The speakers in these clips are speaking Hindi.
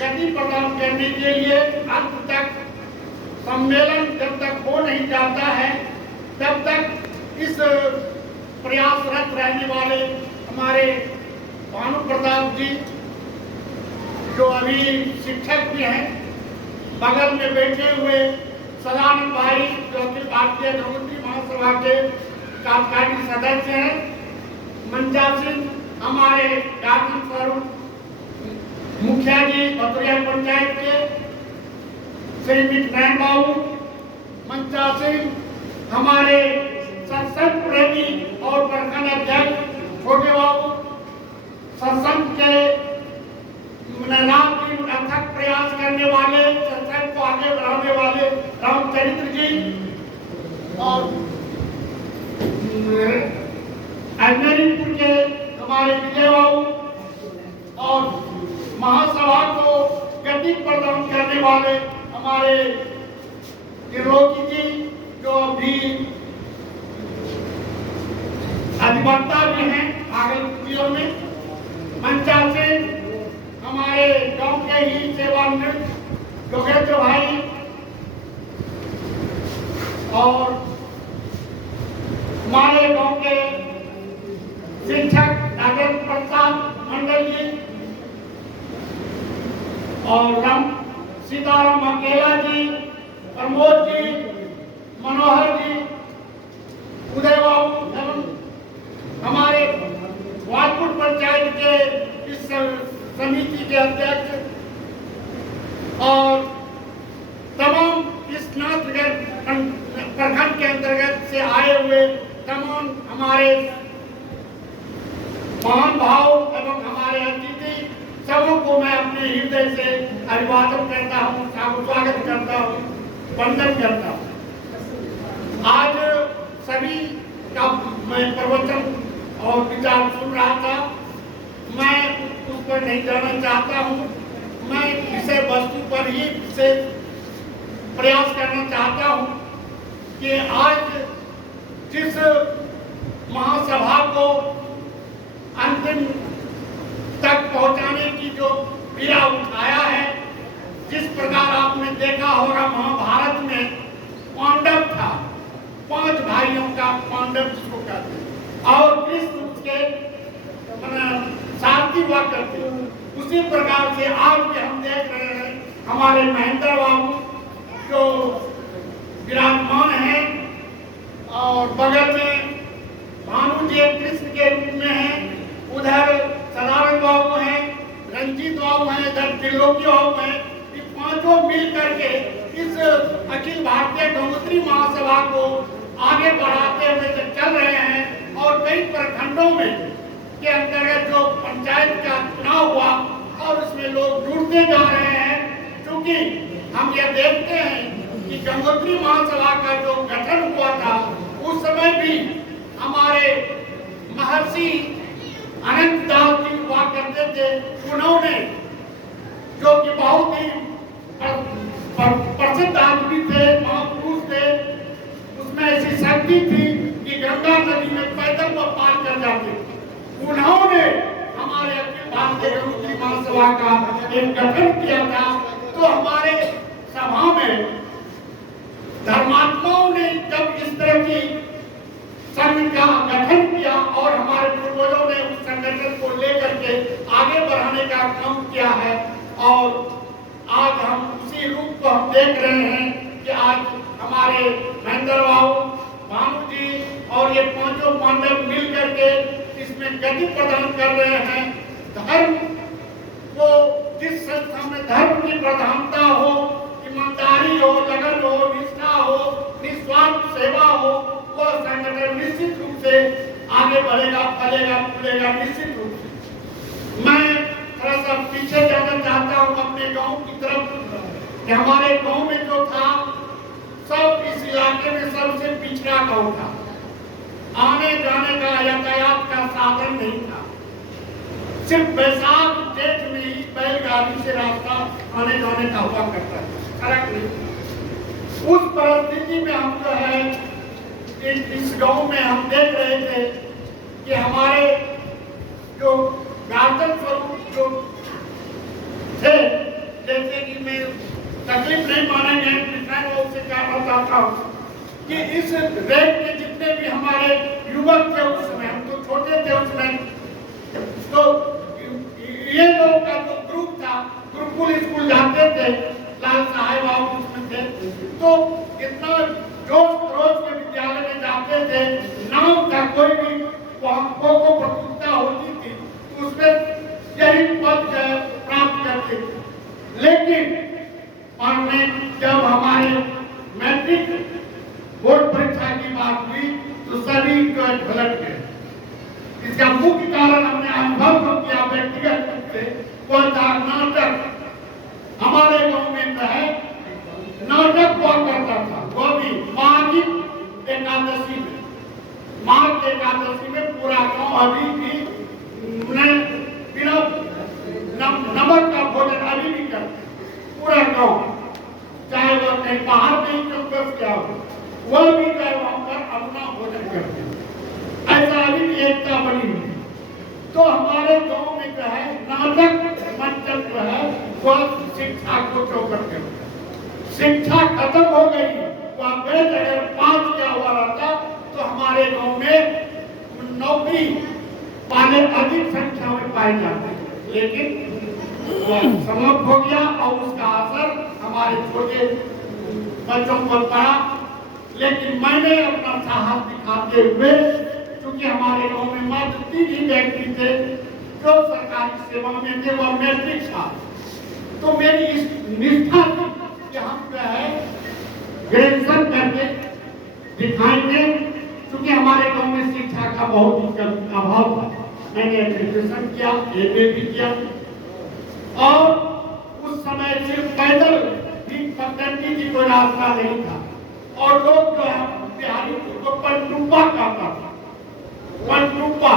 गति प्रदान करने के लिए अंत तक सम्मेलन जब तक हो नहीं जाता है तब तक इस प्रयासरत रहने वाले हमारे भानु प्रताप जी जो अभी शिक्षक भी हैं, बगल में बैठे हुए सदानंद भाई जो अखिल भारतीय गौमूत्री महासभा के कार्यकारी सदस्य हैं, मंचा सिंह हमारे गार्जियन स्वरूप मुखिया जी बतौरिया पंचायत के, श्री नैन बाबू, मंचा सिंह हमारे सत्संग प्रेमी और प्रखंड अध्यक्ष छोटे बाबू, सत्संग के राम दिन अथक प्रयास करने वाले, सत्संग को आगे बढ़ाने वाले रामचरित्र जी और अजमेरीपुर के हमारे विजय बाबू और महासभा को गति प्रदान करने वाले हमारे त्रिलोकी जी जो अभी अधिवक्ता भी हैं भागलपुर में, मंचा से हमारे गांव के ही सेवानिवृत्त योगेंद्र भाई और हमारे गांव के शिक्षक नागेंद्र प्रसाद मंडल जी और सीताराम अकेला जी, प्रमोद जी, मनोहर जी, उदय बाबू एवं हमारे वाजपुर पंचायत के इस समिति के अध्यक्ष और तमाम इस नाथनगर प्रखंड के अंतर्गत से आए हुए तमाम हमारे महान भाव एवं हमारे अतिथि सबों को मैं अपने हृदय से अभिवादन करता हूँ, स्वागत करता हूँ, वंदन करता हूँ। आज सभी का मैं प्रवचन और विचार सुन रहा था, मैं उस पर नहीं जाना चाहता हूँ, मैं विषय वस्तु पर ही विशेष प्रयास करना चाहता हूँ कि आज जिस महासभा को अंतिम तक पहुंचाने की जो पीड़ा उठाया है, जिस प्रकार आपने देखा होगा महाभारत में पांडव था, 5 भाइयों का पांडव जिसको कहते हैं और कृष्ण उसके सारथी हुआ करते, उसी प्रकार से आज भी हम देख रहे हैं हमारे महेंद्र बाबू जो विराजमान हैं और बगल में भानु जी कृष्ण के रूप में हैं, उधर सदानंद बाबू हैं, रंजीत बाबू हैं, इधर त्रिलोकी बाबू हैं। ये पांचों मिल करके इस अखिल भारतीय गौमूत्री महासभा को आगे बढ़ाते हुए चल रहे हैं और कई प्रखंडों में के अंतर्गत जो पंचायत का चुनाव हुआ और उसमें लोग जुड़ते जा रहे हैं, क्योंकि हम यह देखते हैं कि गंगोत्री महासभा का जो गठन हुआ था उस समय भी हमारे महर्षि अनंत दास जी हुआ करते थे, उन्होंने जो कि बहुत ही प्रसिद्ध आदमी थे, महापुरुष थे, उसमें ऐसी शक्ति थी कि गंगा नदी में पैदल वो पार कर जाते, उन्होंने हमारे अखिल भारतीय गौमूत्री महासभा का एक गठन किया था। तो हमारे सभा में धर्मात्माओं ने जब इस तरह की संघ का गठन किया और हमारे पूर्वजों ने उस संगठन को लेकर के आगे बढ़ाने का काम किया है और आज हम उसी रूप को हम देख रहे हैं कि आज हमारे महेंद्र बाबू, भानु जी और ये पांचों पांडव मिल करके इसमें गति प्रदान कर रहे हैं। धर्म को जिस संस्था में धर्म की प्रधानता हो, ईमानदारी हो, लगन हो, निष्ठा हो, निस्वार्थ सेवा हो, वो संगठन निश्चित रूप से आगे बढ़ेगा, फलेगा, फूलेगा निश्चित रूप से। मैं थोड़ा सा पीछे जाना चाहता हूँ अपने गांव की तरफ कि हमारे गांव में जो था सब इस इलाके में सबसे पिछड़ा गांव था, आने जाने का यातायात का साधन नहीं था, सिर्फ बैसाख जेठ में ही बैलगाड़ी से रास्ता आने जाने का हुआ करता था, सड़क नहीं। उस परिस्थिति में हम जो है इस गांव में हम देख रहे थे कि हमारे जो गार्जियन स्वरूप जो थे इसमें तकलीफ नहीं मानेंगे, मैं उससे कहना चाहता हूँ कि इस रेट के जितने भी हमारे युवक थे उस समय, हम तो छोटे थे उस समय, तो ये लोग का जो ग्रुप था, गुरुकुल स्कूल जाते थे, लाल साहेब बाबू उसमें थे, तो इतना जोश खरोश के विद्यालय में जाते थे, नाम था कोई भी खो खो प्रतियोगिता होती थी तो उसमें यही पद प्राप्त करते थे। लेकिन हमने जब हमारे मैट्रिक बोर्ड परीक्षा की बात हुई तो सभी जो पलट गए। इसका मुख्य कारण हमने अनुभव किया व्यक्तिगत रूप से, वह था नाटक। हमारे गांव में जो है नाटक हुआ करता था, वह भी माघी एकादशी में। माघ एकादशी में पूरा गांव अभी भी बिना नमक का भोजन अभी भी करते, पूरा गांव, चाहे वह कहीं बाहर नहीं कैंपस क्या हो, वह भी गए वहां पर अपना भोजन करते। ऐसा अभी भी एकता बनी हुई। तो हमारे गांव में जो है नाटक मंचन जो है वह शिक्षा को चौपट कर, शिक्षा खत्म हो गई। वह बेट अगर 5 क्या हुआ रहता तो हमारे गांव में नौकरी पाने अधिक संख्या में पाई जाती, लेकिन समाप्त हो गया और उसका असर हमारे छोटे बच्चों पर पड़ा। लेकिन मैंने अपना साहस दिखाते हुए, क्योंकि हमारे गांव में मात्र 3 ही व्यक्ति थे जो सरकारी सेवा में थे, वह मैट्रिक था, तो मेरी इस निष्ठा थी कि हम जो है ग्रेजुएशन करके दिखाएंगे, क्योंकि हमारे गांव में शिक्षा का बहुत ही अभाव था। मैंने ग्रेजुएशन किया, एमए भी किया, और उस समय सिर्फ पैदल भी पकड़ने की कोई रास्ता नहीं था, और लोग जो है बिहारी को पनडुब्बा कहता था, पनडुब्बा।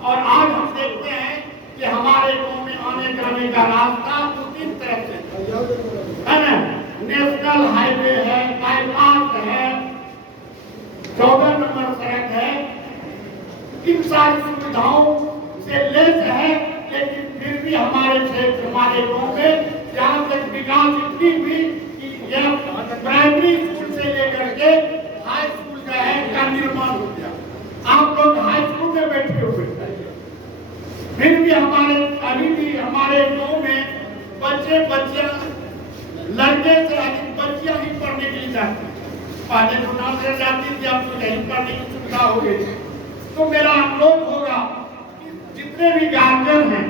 और आज हम देखते हैं कि हमारे गांव में आने जाने का रास्ता 2-3 तरह से है ना, नेशनल हाईवे है, बाईपास है, 14 नंबर सड़क है, इन सारी सुविधाओं से लेस है। लेकिन फिर भी हमारे क्षेत्र, हमारे गांव में जहाँ तक विकास इतनी हुई कि यह प्राइमरी स्कूल से लेकर के हाई स्कूल का है का निर्माण हो गया। आप लोग हाई स्कूल में बैठे हुए, फिर भी अभी भी हमारे गांव में बच्चियां, लड़के से अधिक बच्चियां ही पढ़ने के लिए जाती। पहले तो ना जाती थी, अब तो यही पढ़ने की सुविधा हो गई। तो मेरा अनुरोध होगा कि जितने भी गार्जियन हैं,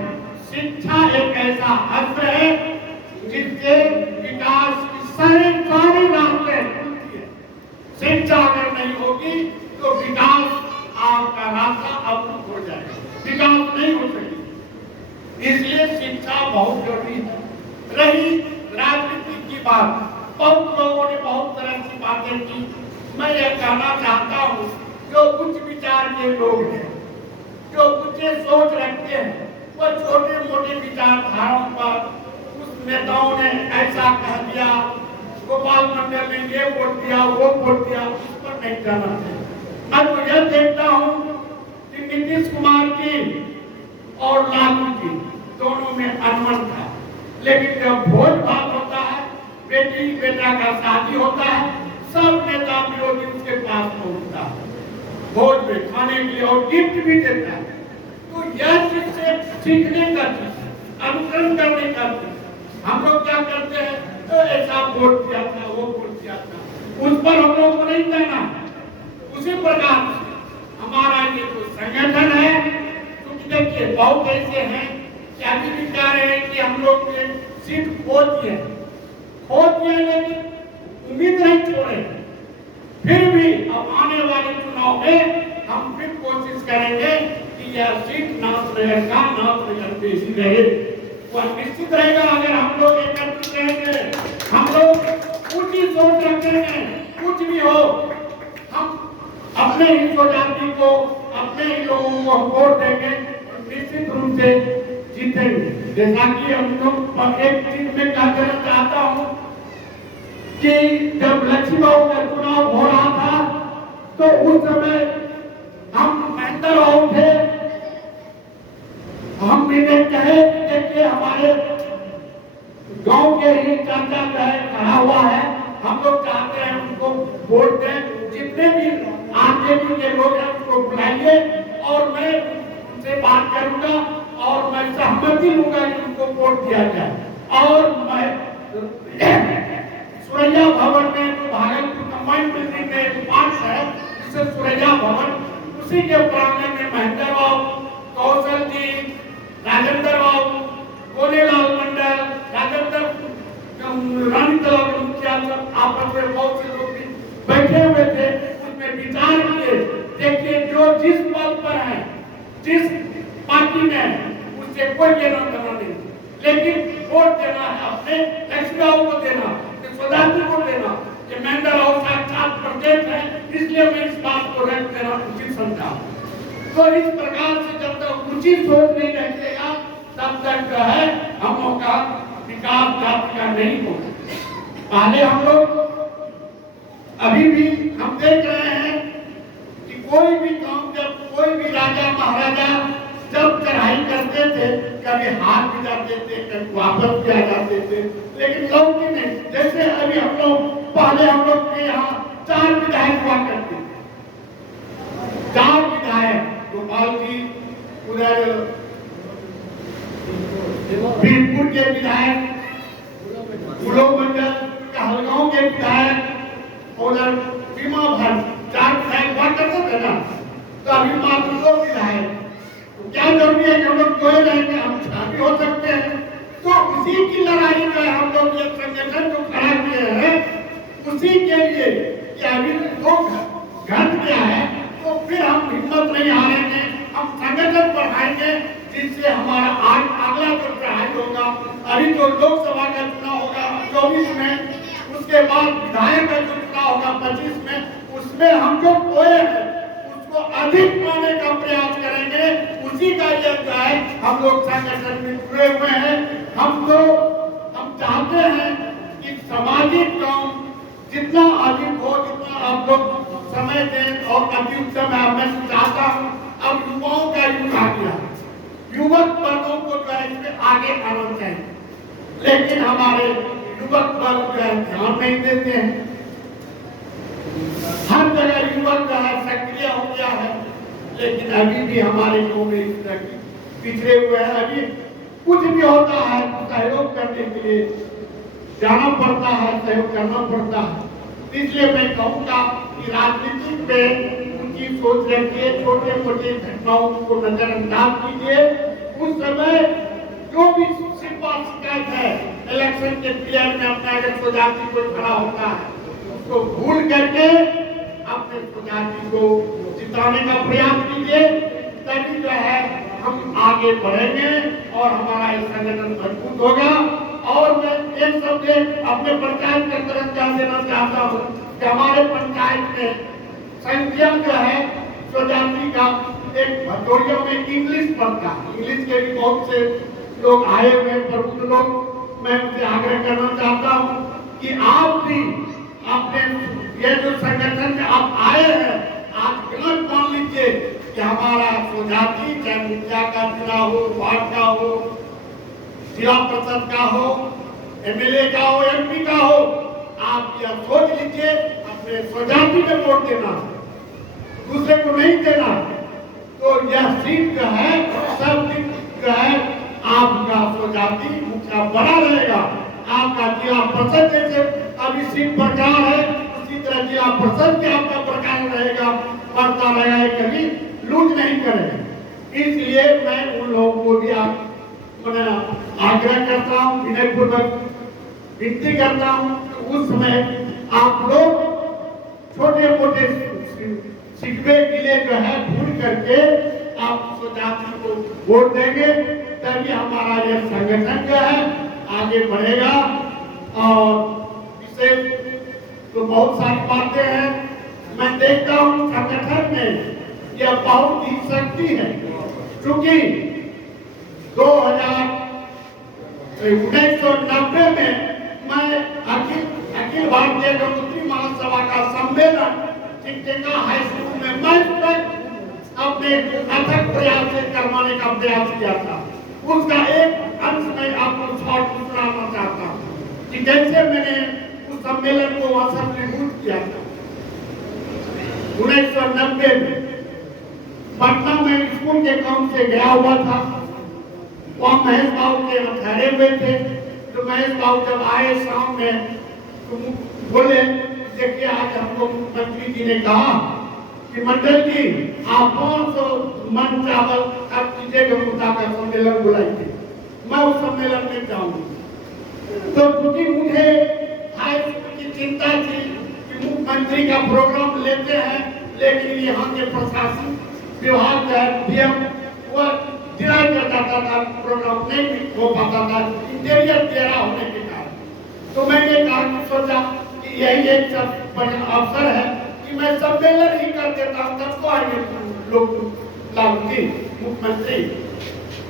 शिक्षा एक ऐसा अस्त्र है जिससे विकास की सारी रास्ते खुलती है। शिक्षा अगर नहीं होगी तो विकास आपका रास्ता अवरुद्ध हो जाएगा, विकास नहीं हो सकेगी। इसलिए शिक्षा बहुत जरूरी है। रही राजनीति की बात, बहुत लोगों ने बहुत तरह की बातें की। मैं यह कहना चाहता हूँ, जो उच्च विचार के लोग हैं, जो उच्च सोच रखते हैं, वो छोटे मोटे विचारधाराओं पर उस नेताओं ने ऐसा कह दिया, गोपाल मंडल ने ये वोट दिया, वो वोट दिया, उस पर नहीं जाना चाहिए। मैं तो यह देखता हूँ कि नीतीश कुमार की और लालू जी दोनों में अनबन था, लेकिन जब भोज भात होता है, बेटी बेटा का शादी होता है, सब नेता विरोधी उसके पास पहुंचता है भोज में खाने के लिए और गिफ्ट भी देता है। तो यह चीज से सीखने का चीज, अनुकरण करने का चीज। हम लोग क्या करते हैं, तो ऐसा वोट दिया था, वो वोट दिया था, उस पर हम लोग को नहीं जाना। उसी प्रकार हमारा ये जो संगठन है, क्योंकि देखिए बहुत ऐसे हैं कि अभी भी कह रहे हैं कि हम लोग सीट खो दिए, लेकिन उम्मीद नहीं छोड़े। फिर भी अब आने वाले चुनाव में हम फिर कोशिश करेंगे कि यह सीट नाथनगर का नाथनगर बेसी रहे। वह निश्चित रहेगा अगर हम लोग एकत्रित रहेंगे, हम लोग ऊंची सोच रखेंगे, कुछ भी हो हम अपने ही स्वजाति को, अपने ही लोगों को वोट देंगे, निश्चित रूप से जीतेंगे। जैसा कि हम लोग एक चीज में कहना चाहता हूँ कि जब लक्ष्मीबाबू का चुनाव हो रहा था तो उस समय हम महेंद्र बाबू थे, हम इन्हें कहे कि देखिए हमारे गांव के आगे ही चर्चा जो है खड़ा हुआ है। हम लोग चाहते हैं उनको वोट दें, जितने भी आरजेडी के लोग हैं उनको बुलाइए और मैं उनसे बात करूंगा और मैं सहमति लूंगा कि उनको वोट दिया जाए। और मैं सुरैया भवन में जो भागलपुर कम्बाइंड बिल्डिंग में एक पार्क है जिसे सुरैया भवन, उसी के प्रांगण में महेंद्र बाबू, कौशल जी, राजेंद्र बाबू, गोलेलाल मंडल, राजेंद्र रानी तलाब के मुखिया आपस में बहुत से लोग भी बैठे हुए थे, उसमें विचार किए। देखिए जो जिस पद पर है, जिस पार्टी में है, उससे कोई लेना देना नहीं, लेकिन वोट देना है अपने लक्ष्मीबाबू को देना, स्वजाति को देना। ये महेंद्र राव साक्षात प्रदेश है, इसलिए मैं इस बात को रख देना उचित समझा। तो इस प्रकार से जब तक उचित सोच नहीं रखेगा तब तक जो है हम लोग का विकास जाति का नहीं होगा। पहले हम लोग अभी भी हम देख रहे हैं कि कोई भी काम, जब कोई भी राजा महाराजा जब चढ़ाई करते थे, कभी हार भी जाते थे, कभी वापस भी आ जाते थे, लेकिन लौकी नहीं। जैसे अभी हम लोग पहले हम लोग के यहाँ 4 विधायक हुआ करते थे, 4 विधायक, गोपाल जी उधर बीरपुर के विधायक, गुलो मंडल कहलगांव के विधायक और बीमा भर 4 विधायक हुआ करते थे ना। तो अभी मात्र 2 विधायक, तो क्या जरूरी है कि हम लोग कोई रहेंगे, हम भी हो सकते हैं। तो उसी की लड़ाई में हम लोग ये संगठन जो खड़ा किए हैं, उसी के लिए कि अभी तो घट गया है, तो फिर हम हिम्मत नहीं हारेंगे, हम संगठन बढ़ाएंगे, जिससे हमारा अगला जो चढ़ाई होगा, अभी जो लोकसभा का चुनाव होगा 24 में, उसके बाद विधायक का जो चुनाव होगा 25 में, उसमें हम जो खोए हैं उसको अधिक पाने का प्रयास करेंगे। उसी का ये जो है हम लोग संगठन में जुड़े हुए हैं। हम चाहते हैं कि सामाजिक काम जितना अधिक हो, जितना आप लोग समय दें और अधिक समय मैं चाहता हूँ। अब युवाओं का युग आ गया, युवक वर्गों को जो है इसमें आगे आना चाहिए, लेकिन हमारे युवक वर्ग जो है ध्यान नहीं देते हैं। हर जगह युवक जो है सक्रिय हो गया है, लेकिन अभी भी हमारे गाँव में इस तरह की पिछड़े हुए हैं। अभी कुछ भी होता है सहयोग करने के लिए जाना पड़ता है, सहयोग करना पड़ता है। इसलिए मैं कहूँगा कि राजनीति में उनकी सोच रखिए, छोटे मोटे घटनाओं को नजरअंदाज कीजिए। उस समय जो भी शिकायत है, इलेक्शन के पीरियड में अपना अगर स्वजाति को खड़ा होता है, उसको भूल करके अपने स्वजाति को जिताने का प्रयास कीजिए, तभी जो है हम आगे बढ़ेंगे और हमारा ये संगठन मजबूत होगा। और मैं एक शब्द अपने पंचायत के तरफ ध्यान देना चाहता हूँ कि हमारे पंचायत में संख्या जो है स्वजाति का एक भटोरिया में इंग्लिश पढ़ता है, इंग्लिश के भी बहुत से लोग आए हुए प्रबुद्ध लोग। मैं उनसे आग्रह करना चाहता हूँ कि आप भी अपने ये जो संगठन में आप आए हैं, आप गलत मान लीजिए कि हमारा स्वजाति चाहे मुखिया का चुनाव हो, वार्ड का हो, जिला परिषद का हो, एमएलए का हो, एमपी का हो, आप यह सोच लीजिए अपने स्वजाति में वोट देना, दूसरे को नहीं देना। तो यह सीट जो है सब दिन जो है आपका स्वजाति मुखिया बना रहेगा। आपका जिला परिषद जैसे अभी सीट प्रकार है, उसी तरह जिला परिषद के आपका प्रकार रहेगा, बढ़ता रहेगा, कभी लूज नहीं करेगा। इसलिए मैं उन लोगों को भी आग्रह करता हूँ, विनयपूर्वक विनती करता हूँ कि उस समय आप लोग छोटे मोटे सिकवे गिले जो है भूल करके आप स्वजाति को वोट देंगे, तभी हमारा यह संगठन जो है आगे बढ़ेगा। और विशेष तो बहुत सारी बातें हैं, मैं देखता हूँ संगठन में यह बहुत ही शक्ति है, क्योंकि 1990 में मैं अखिल भारतीय गणतंत्री महासभा का सम्मेलन चिकटेका हाई स्कूल में मैं अपने अथक प्रयास से करवाने का प्रयास किया था। उसका एक अंश मैं आपको शॉर्ट सुनाना चाहता हूँ। कि कैसे मैंने उस सम्मेलन को वहां सफलीभूत किया था 1990 में। पटना में स्कूल के काम से गया हुआ था, वहाँ महेश बाबू के ठहरे हुए थे। तो महेश बाबू जब आए शाम में तो बोले, देखिए आज हमको मंत्री जी ने कहा कि मंडल जी आप 500 मन चावल अब चीजें के मुद्दा का सम्मेलन बुलाएंगे, मैं उस सम्मेलन में जाऊंगी। तो क्योंकि मुझे की चिंता थी कि मुख्यमंत्री का प्रोग्राम लेते हैं, लेकिन यहाँ के प्रशासनिक विभाग का डीएम वह डिनाई कर जाता था, प्रोग्राम नहीं हो पाता था इंटीरियर तेरा होने के कारण। तो मैंने कहा सोचा कि यही एक अवसर है कि मैं सम्मेलन ही कर देता हूँ, तब तो आएंगे लोग लाभुकी मुख्यमंत्री।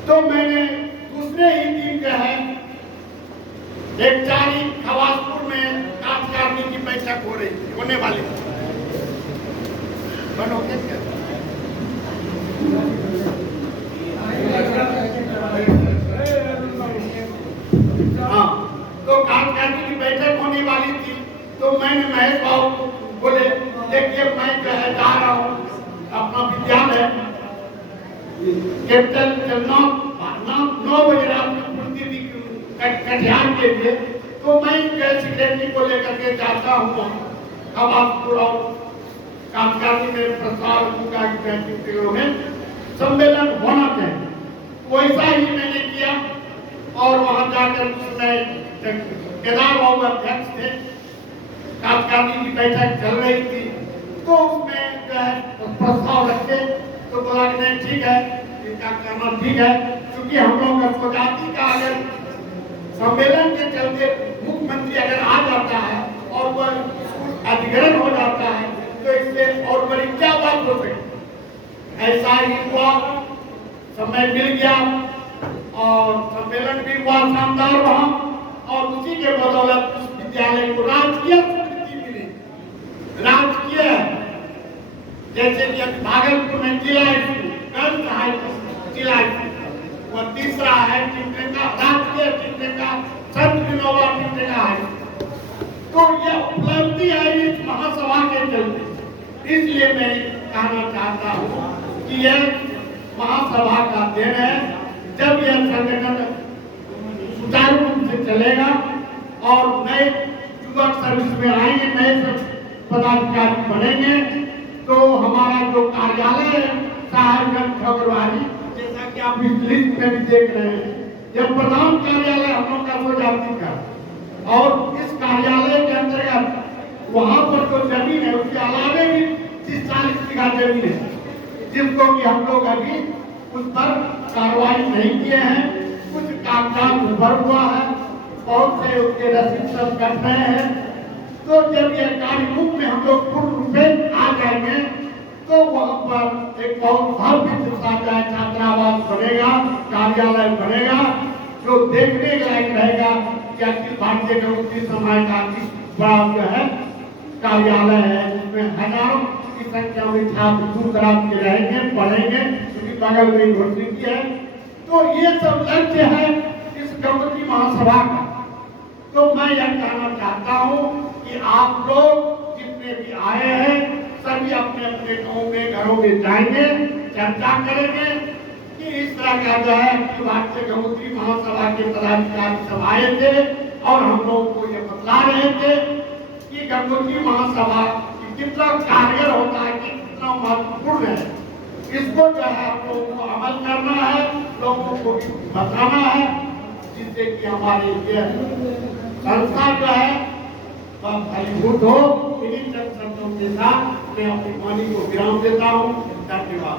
तो मैंने दूसरे ही दिन जो है 1 तारीख खवासपुर में कार्यकारिणी की बैठक हो रही थी, होने वाली हाँ, तो कार्यकारिणी की बैठक होने वाली थी। तो मैंने महेश बाबू को बोले, देखिए मैं जो है जा रहा हूँ अपना विद्यालय कैपिटल चलना 9 बजे रात में कटिहार के लिए। तो मैं सेक्रेटरी को लेकर के जाता हूँ खवासपुर और कार्यकारिणी में प्रस्ताव दूंगा कि में सम्मेलन होना चाहिए। वैसा ही मैंने किया और वहां जाकर उसमें केदार बाबू अध्यक्ष थे, कार्यकारिणी की बैठक चल रही थी। तो उसमें जो है प्रस्ताव रखे तो बोला कि नहीं ठीक है, इनका कहना ठीक है, क्योंकि हम लोग का स्वजाति का अगर सम्मेलन के चलते मुख्यमंत्री अगर आ जाता है और वह अधिग्रहण हो जाता है तो इससे और बड़ी क्या बात हो सकती। ऐसा ही हुआ, समय मिल गया और सम्मेलन भी हुआ शानदार वहाँ। और उसी के बदौलत उस विद्यालय को राजकीय स्वीकृति मिली। राजकीय जैसे कि भागलपुर में जिला जिला और तीसरा है टिमटेंगा, राजकीय टिमटेंगा संत विनोबा टिमटेंगा है। तो यह उपलब्धि है इस महासभा के चलते। इसलिए मैं कहना चाहता हूँ कि यह महासभा का दिन है। जब यह संगठन सुचारू रूप से चलेगा और नए युवक सर्विस में आएंगे, नए पदाधिकारी बनेंगे, तो हमारा जो कार्यालय है साहेबगंज खबरवारी, जैसा कि आप इस लिस्ट में भी देख रहे हैं, यह प्रधान कार्यालय हम लोग का स्वजाति का। और इस कार्यालय के अंतर्गत वहाँ पर जो जमीन है उसके अलावे भी 30-40 बीघा जमीन है, जिसको कि हम लोग अभी उस पर कार्रवाई नहीं किए हैं। कुछ कागजात भर हुआ है, बहुत से उसके रसीद सब कट रहे हैं। तो जब यह कार्यमुख में हम लोग पूर्ण रूप में आ जाएंगे तो वहाँ पर एक बहुत भव्य छात्रावास बनेगा, कार्यालय बनेगा, जो देखने लायक रहेगा कि अखिल भारतीय कम्युनिस्ट समाज का बड़ा जो है कार्यालय है, जिसमें हजारों की संख्या में छात्र दूर दराज के रहेंगे, पढ़ेंगे, क्योंकि बगल में यूनिवर्सिटी है। तो ये सब लक्ष्य है इस कम्युनिटी महासभा का। तो मैं यह कहना चाहता हूँ कि आप लोग जितने भी आए हैं सभी अपने अपने गाँव में घरों में जाएंगे, चर्चा करेंगे कि इस तरह का जो है कि भारतीय कम्युनिटी महासभा के पदाधिकारी सब आए थे और हम लोग को ये बतला रहे थे कि कम्युनिटी महासभा कितना कारगर होता है, कितना महत्वपूर्ण है। इसको जो है हम लोगों को अमल करना है, लोगों को बताना है, जिससे कि हमारी संस्था जो है फलीभूत हो। इन्हीं चंद शब्दों के साथ मैं अपनी वाणी को विराम देता हूँ। धन्यवाद।